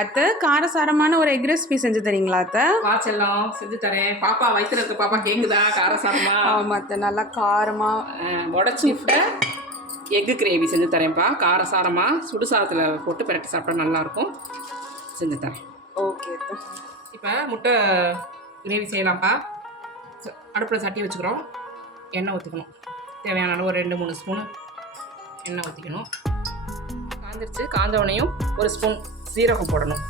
அத்தை காரசாரமான ஒரு எக் ரெசிபி செஞ்சு தரீங்களா அத்தை? வா செல்லம் செஞ்சு தரேன். பாப்பா வயிற்றுல இருக்க பாப்பா கேங்குதா காரசாரமா? ஆமாம் அத்தை நல்லா காரமா. உடச்சி விட்ட எக்கு கிரேவி செஞ்சு தரேன்ப்பா. காரசாரமா சுடு சாதத்தில் போட்டு பிரட்டி சாப்பிட்டா நல்லாயிருக்கும் செஞ்சு தரேன். ஓகே இப்போ முட்டை கிரேவி செய்யலாம்ப்பா. அடுப்பில் சட்டி வச்சுக்கிறோம். எண்ணெய் ஊற்றிக்கணும் தேவையான அளவு ஒரு ரெண்டு மூணு ஸ்பூனு எண்ணெய் ஊற்றிக்கணும் காஞ்சிருச்சு. காஞ்ச உடனேயும் ஒரு ஸ்பூன் சீரகம் போடணும்.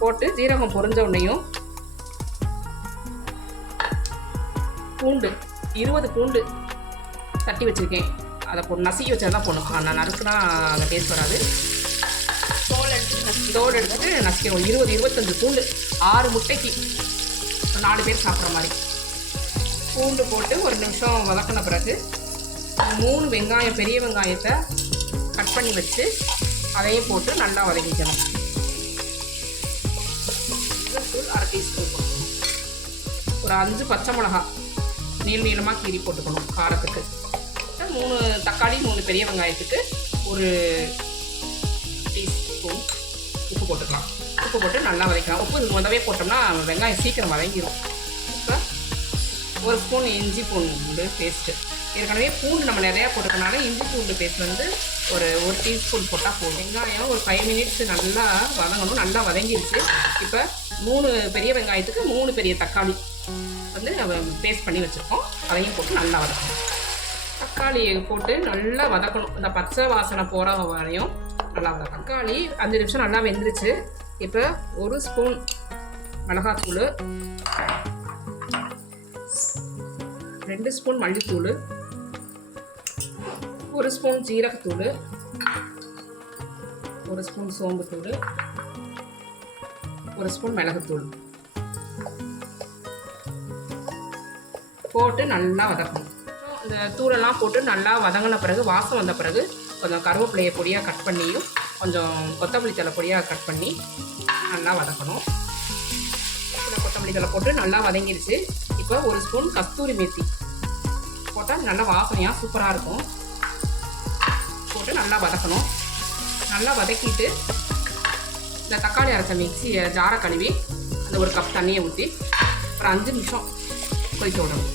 போட்டு ஜீரகம் பொரிஞ்ச உடனேயும் பூண்டு இருபது பூண்டு தட்டி வச்சுருக்கேன். அதை போ நசுக்கி வச்சா தான் போடணும் ஆனால் நறுக்குனா அந்த டேஸ்ட் வராது. தோல் எடுத்து தோல் எடுத்துட்டு நசுக்கணும் இருபது இருபத்தஞ்சு பூண்டு ஆறு முட்டைக்கு ஒரு நாலு பேர் சாப்பிட்ற மாதிரி. பூண்டு போட்டு ஒரு நிமிஷம் வதக்கின பிறகு மூணு வெங்காயம் பெரிய வெங்காயத்தை கட் பண்ணி வச்சு அதையும் போட்டு நல்லா வதக்கிக்கணும். தூள் அரை டீஸ்பூன் போடணும் ஒரு அஞ்சு பச்சை மிளகா நீள் நீளமாக கீறி போட்டுக்கணும் காரத்துக்கு. மூணு தக்காளி மூணு பெரிய வெங்காயத்துக்கு ஒரு டீஸ்பூன் உப்பு போட்டுக்கலாம். உப்பு போட்டு நல்லா வதக்கலாம் உப்பு இது முதவே போட்டோம்னா வெங்காயம் சீக்கிரம் வதங்கிடும் இப்போ ஒரு ஸ்பூன் இஞ்சி பூண்டு பேஸ்ட்டு ஏற்கனவே பூண்டு நம்ம நிறையா போட்டுக்கனால இஞ்சி பூண்டு பேஸ்ட் வந்து ஒரு ஒரு டீஸ்பூன் போட்டால் போதும். வெங்காயம் ஒரு ஃபைவ் மினிட்ஸ் நல்லா வதங்கணும். நல்லா வதங்கிடுச்சு இப்போ மூணு பெரிய வெங்காயத்துக்கு மூணு பெரிய தக்காளி வந்து பேஸ்ட் பண்ணி வச்சுருக்கோம். அதையும் போட்டு நல்லா வதக்கணும். தக்காளியை போட்டு நல்லா வதக்கணும். இந்த பச்சை வாசனை போகிற வரையும் நல்லா வதக்கணும். தக்காளி அஞ்சு நிமிஷம் நல்லா வெந்துருச்சு. இப்போ ஒரு ஸ்பூன் மிளகாத்தூள் ரெண்டு ஸ்பூன் மல்லித்தூள் ஒரு ஸ்பூன் ஜீரகத்தூள் ஒரு ஸ்பூன் சோம்புத்தூள் ஒரு ஸ்பூன் மிளகுத்தூள். போட்டு நல்லா வதக்கணும். இந்த தூளெல்லாம் போட்டு நல்லா வதங்கின பிறகு வாசம் வந்த பிறகு கொஞ்சம் கருவேப்பிலையை பொடியாக கட் பண்ணியும் கொஞ்சம் கொத்தமல்லி தலை பொடியாக கட் பண்ணி நல்லா வதக்கணும். கொத்தமல்லி தலை போட்டு நல்லா வதங்கிடுச்சு இப்போ ஒரு ஸ்பூன் கஸ்தூரி மேத்தி போட்டால் நல்லா வாசனையாக சூப்பராக இருக்கும். போட்டு நல்லா வதக்கணும். நல்லா வதக்கிட்டு இந்த தக்காளி அரைச்ச மிக்சி ஜாரை கழுவி அந்த ஒரு கப் தண்ணியை ஊற்றி ஒரு அஞ்சு நிமிஷம் கொதிக்க விடணும்.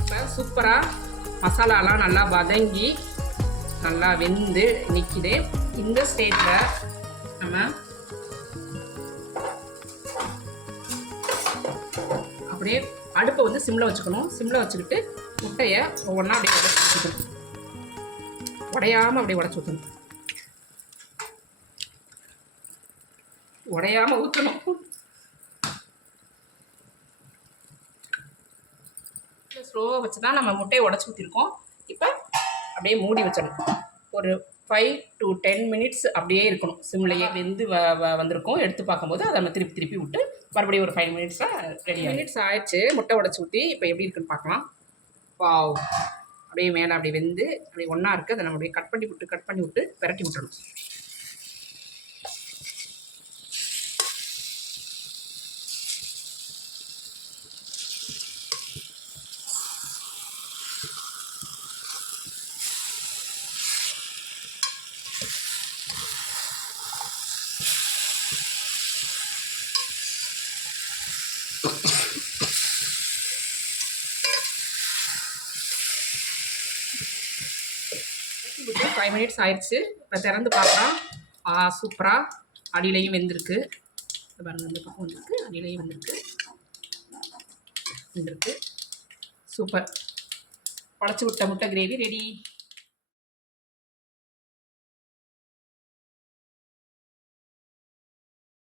இப்போ சூப்பராக மசாலாலாம் நல்லா வதங்கி நல்லா வெந்து நிற்கிது இந்த ஸ்டேட்டில் நம்ம அப்படியே அடுப்பை வந்து சிம்மில் வச்சுக்கணும். சிம்மில் வச்சுக்கிட்டு முட்டையை ஒவ்வொன்றா அப்படியே வச்சுக்கணும் உடையாமல் அப்படியே உடச்சி ஊற்றணும் உடையாமல் ஊற்றணும் ஸ்லோவாக வச்சு தான் நம்ம முட்டையை உடச்சி ஊற்றிருக்கோம் இப்போ அப்படியே மூடி வச்சிடணும். ஒரு ஃபைவ் டு டென் மினிட்ஸ் அப்படியே இருக்கணும். சிம்லையே வெந்து வ வ- வந்திருக்கும். எடுத்து பார்க்கும்போது அதை நம்ம திருப்பி திருப்பி விட்டு மறுபடியும் ஒரு ஃபைவ் மினிட்ஸாக ரெடி மினிட்ஸ் ஆயிடுச்சு. முட்டை உடச்சி ஊற்றி இப்போ எப்படி இருக்குன்னு பார்க்கலாம். வாவ் அப்படியே மேலே அப்படியே வெந்து அப்படியே ஒன்றா இருக்குது அதை நம்ம அப்படியே கட் பண்ணி விட்டு கட் பண்ணி விட்டு விரட்டி விட்டுணும் விட்டு ஃபைவ் மினிட்ஸ் ஆயிடுச்சு. இப்போ திறந்து பார்க்கலாம் ஆ சூப்பராக அடியிலையும் வெந்திருக்கு. இந்த இந்த பக்கம் வந்திருக்கு. அடியிலையும் வந்திருக்கு. வந்திருக்கு. சூப்பர் உடச்சி விட்ட முட்டை கிரேவி ரெடி